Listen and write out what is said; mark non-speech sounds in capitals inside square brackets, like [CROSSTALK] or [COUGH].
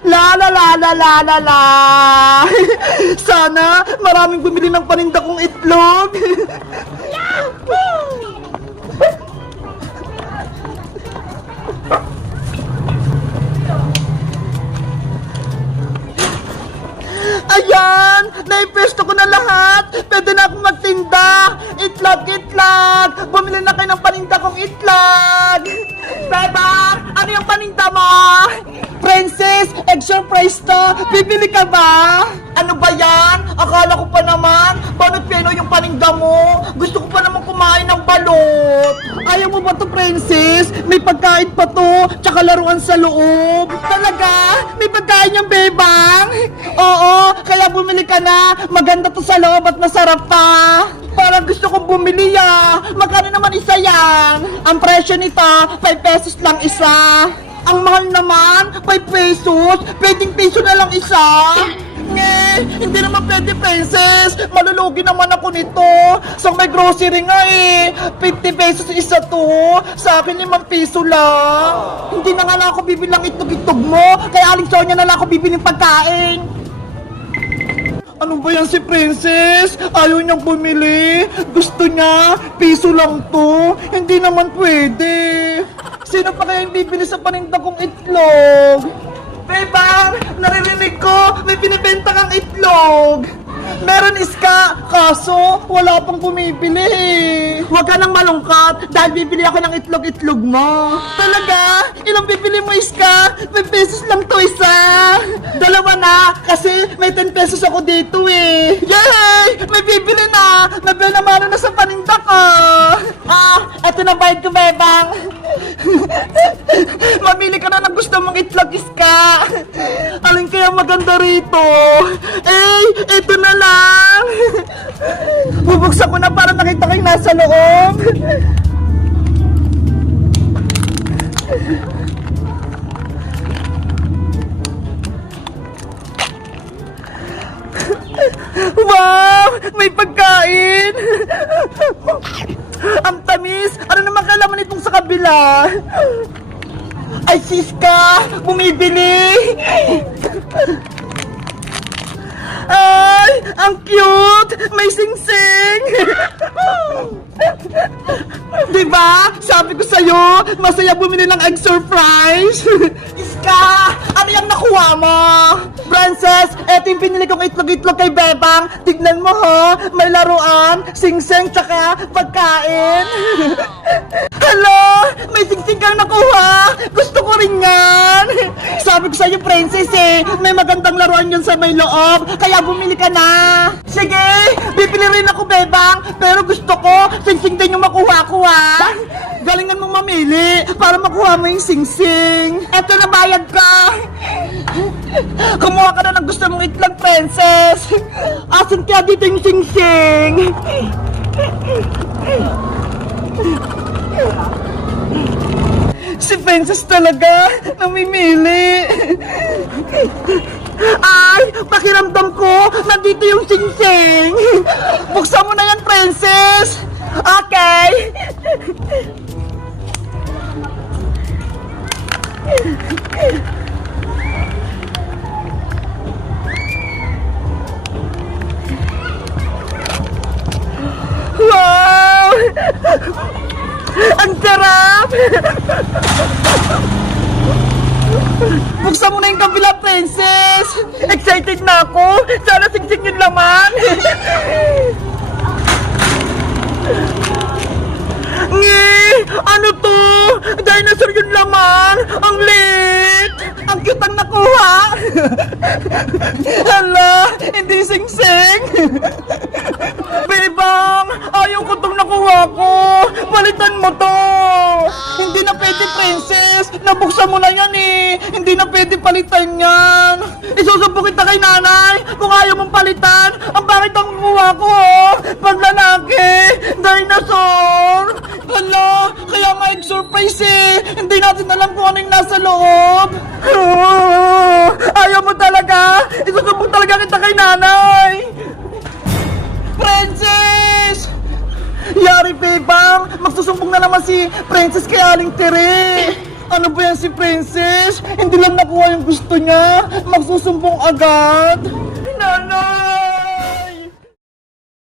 La la la la la la la. [LAUGHS] Sana maraming bumili ng paninda kong itlog. [LAUGHS] Ayan! Naipesto ko na lahat! Pwede na akong magtinda! Itlog, itlog! Bumili na kayo ng paninda kong itlog! Beba! Ano yung paninda mo? Princess! Egg surprise to! Bibili ka ba? Ano ba yan? Akala ko pa naman, banot peno yung paninda mo. Gusto ko pa naman kumain ng balot. Ayaw mo ba to, Princess? May pagkain pa to, tsaka laruan sa loob. Talaga? May pagkain yung bebang? Oo, kaya bumili ka na. Maganda to sa loob at masarap pa. Bumili ah. Magkano naman isa yan? Ang presyo nito, 5 pesos lang isa. Ang mahal naman, 5 pesos. Pwedeng peso na lang isa. Nge, hindi naman pwede, princess. Malulugi naman ako nito. Sa may grocery nga eh. 50 pesos isa to. Sa akin, 5 piso lang. Hindi na nga lang ako bibilang itog-itog mo. Kaya aling Sonya na lang ako bibiling pagkain. Ano ba yan si Princess? Ayaw niyang bumili. Gusto niya, piso lang to. Hindi naman pwede. Sino pa kaya yung bibili sa paninda kong itlog? Bebang, naririnig ko, may binibenta kang itlog. Meron iska, kaso wala pang bumibili. Huwag ka nang malungkot dahil bibili ako ng itlog-itlog mo. Talaga? Ilang bibili mo iska? 5 pesos lang to isa. Kasi may 10 pesos ako dito eh. Yay! May bibili na! May benamano na sa paninda ko. Ah, eto na bayad ko, Bebang. [LAUGHS] Mamili ka na ng gusto mong itlog iska. Alin kaya maganda rito? Eh, ito na lang. [LAUGHS] Bubuksan ko na para nakita ko yung nasa loob. [LAUGHS] May pagkain! Ang tamis! Ano naman kailangan itong sa kabila? Ay, Siska! Bumibili! Ay! Ang cute! May sing-sing! diba? Sabi ko sa'yo, masaya bumili ng egg surprise! Iska! Ano yung nakuha mo? Princess, eto yung binili kong itlog-itlog kay Bebang. Tignan mo ho, may laruan, sing-sing, tsaka pagkain. [LAUGHS] Hello! May sing-sing kang nakuha! Gusto ko rin yan! [LAUGHS] Sabi ko sa'yo, Princess eh, may magandang laruan yun sa may loob, kaya bumili ka na! Sige! Bibili rin ako, Bebang, pero gusto ko, sing-sing din yung makuha ko ha! Galingan mo mamili para makuha mo yung sing-sing. Eto na bayad ka! Kumuha ka na ng gusto mong itlog, princess! Asan kaya dito yung sing-sing? Si Princess talaga, namimili. Ay, pakiramdam ko, nandito yung sing-sing. Wow! Ang sarap! Buksan mo na yung kabila, princess! Excited na ako! Sana singsing yung laman! Ngi! Ano to? Dinosaur yung laman! Ang lit! Ang cute ang nakuha! Hala! Hindi sing-sing! Bebang! Ayaw ko itong nakuha ko! Palitan mo to! Hindi na pwede, princess! Nabuksan mo na yan eh! Hindi na pwede palitan yan! Isusubo kita kay nanay kung ayaw mong palitan! Ang bakit ang kuha ko oh! Paglalaki! Dinosaur! Hala! Kaya nga surprise eh! Hindi natin alam kung ano yung nasa loob! Ayaw mo talaga! Isusubo talaga kita kay nanay! Princess! Yari, Bebang! Magsusumbong na naman si Princess kay Aling Tere! Ano ba yan si Princess? Hindi lang nakuha yung gusto niya. Magsusumbong agad.